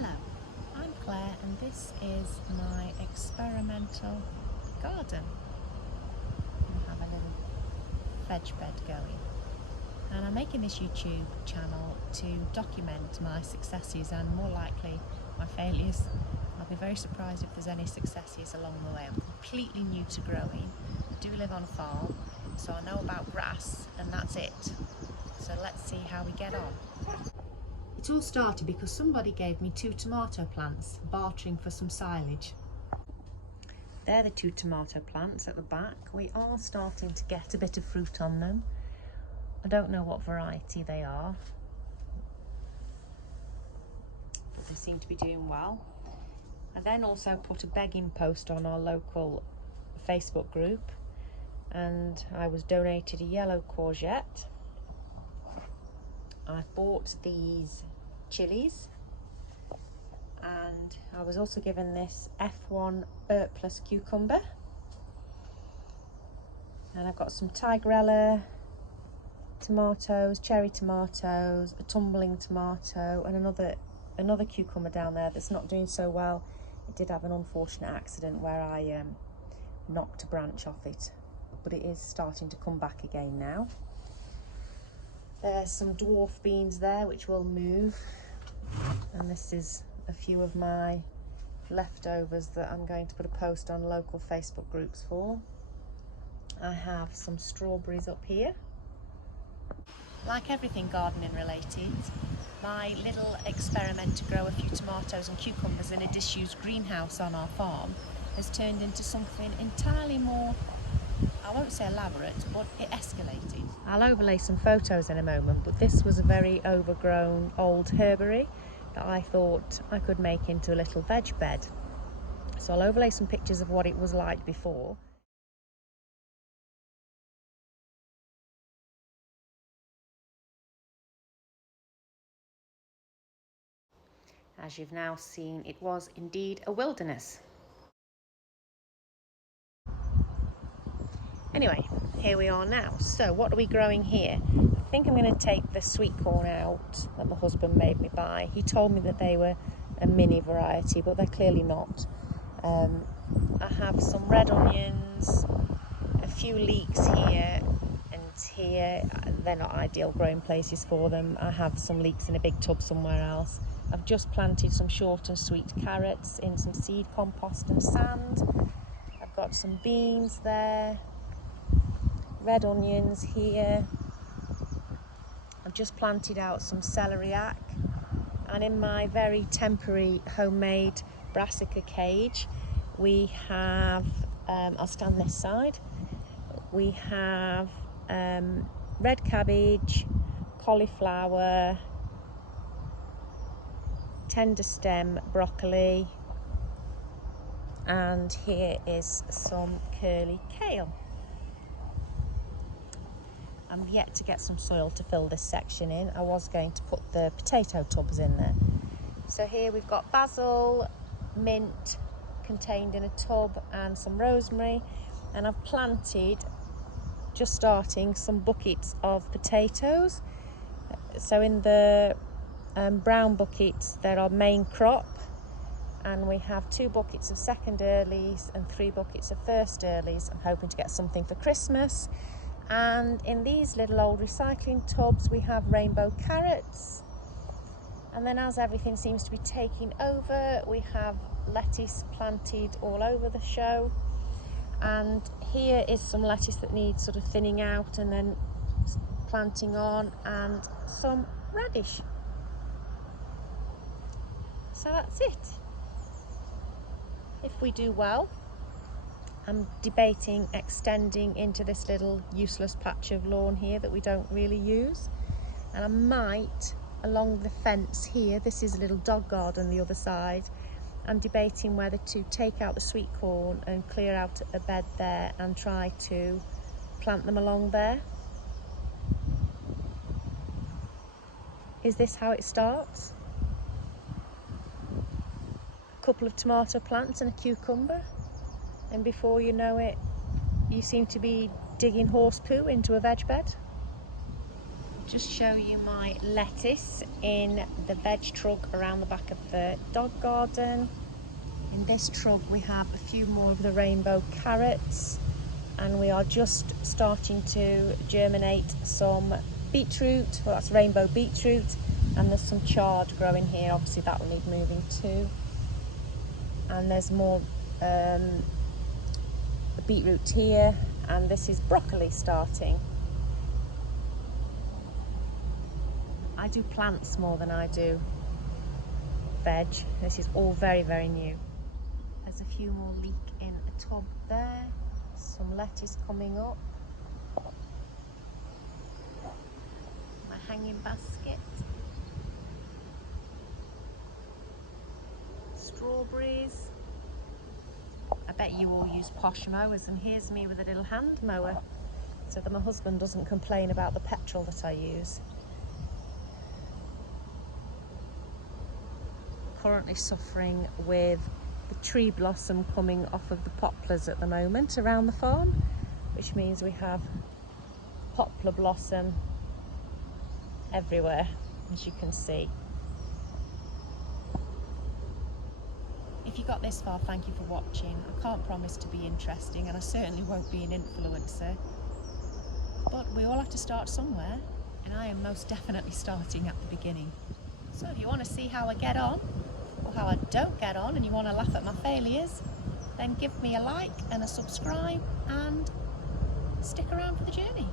Hello, I'm Claire and this is my experimental garden. I have a little veg bed going and I'm making this YouTube channel to document my successes and more likely my failures. I'll be very surprised if there's any successes along the way. I'm completely new to growing. I do live on a farm, so I know about grass and that's it. So let's see how we get on. It all started because somebody gave me 2 tomato plants, bartering for some silage. They're the 2 tomato plants at the back. We are starting to get a bit of fruit on them. I don't know what variety they are, but they seem to be doing well. I then also put a begging post on our local Facebook group and I was donated a yellow courgette. I bought these chilies and I was also given this F1 Plus cucumber, and I've got some tigerella tomatoes, cherry tomatoes, a tumbling tomato and another cucumber down there that's not doing so well. It did have an unfortunate accident where I knocked a branch off it, but it is starting to come back again now. There's some dwarf beans there which will move, and this is a few of my leftovers that I'm going to put a post on local Facebook groups for. I have some strawberries up here. Like everything gardening related, my little experiment to grow a few tomatoes and cucumbers in a disused greenhouse on our farm has turned into something entirely more, I won't say elaborate, but it escalated. I'll overlay some photos in a moment, but this was a very overgrown old herbery that I thought I could make into a little veg bed. So I'll overlay some pictures of what it was like before. As you've now seen, it was indeed a wilderness. Anyway, here we are now. So what are we growing here? I think I'm going to take the sweet corn out that my husband made me buy. He told me that they were a mini variety, but they're clearly not. I have some red onions, a few leeks here and here. They're not ideal growing places for them. I have some leeks in a big tub somewhere else. I've just planted some short and sweet carrots in some seed compost and sand. I've got some beans there, red onions here. I've just planted out some celeriac, and in my very temporary homemade brassica cage we have, I'll stand this side, we have red cabbage, cauliflower, tender stem broccoli, and here is some curly kale. I'm yet to get some soil to fill this section in. I was going to put the potato tubs in there. So here we've got basil, mint contained in a tub and some rosemary, and I've planted, just starting, some buckets of potatoes. So in the brown buckets there are main crop, and we have 2 buckets of second earlies and 3 buckets of first earlies. I'm hoping to get something for Christmas. And in these little old recycling tubs we have rainbow carrots, and then as everything seems to be taking over, we have lettuce planted all over the show, and here is some lettuce that needs sort of thinning out and then planting on, and some radish. So that's it. If we do well, I'm debating extending into this little useless patch of lawn here that we don't really use, and I might, along the fence here, this is a little dog garden the other side, I'm debating whether to take out the sweet corn and clear out a bed there and try to plant them along there. Is this how it starts? A couple of tomato plants and a cucumber, and before you know it, you seem to be digging horse poo into a veg bed. just show you my lettuce in the veg truck around the back of the dog garden. In this truck we have a few more of the rainbow carrots, and we are just starting to germinate some beetroot. Well, that's rainbow beetroot, and there's some chard growing here. Obviously that will need moving too. And there's more beetroot here, and this is broccoli starting. I do plants more than I do veg. This is all very, very new. There's a few more leek in a tub there. Some lettuce coming up. My hanging basket. Strawberries. I bet you all use posh mowers, and here's me with a little hand mower so that my husband doesn't complain about the petrol that I use. Currently suffering with the tree blossom coming off of the poplars at the moment around the farm, which means we have poplar blossom everywhere, as you can see. If you got this far, thank you for watching. I can't promise to be interesting, and I certainly won't be an influencer, but we all have to start somewhere, and I am most definitely starting at the beginning. So if you want to see how I get on, or how I don't get on, and you want to laugh at my failures, then give me a like and a subscribe and stick around for the journey.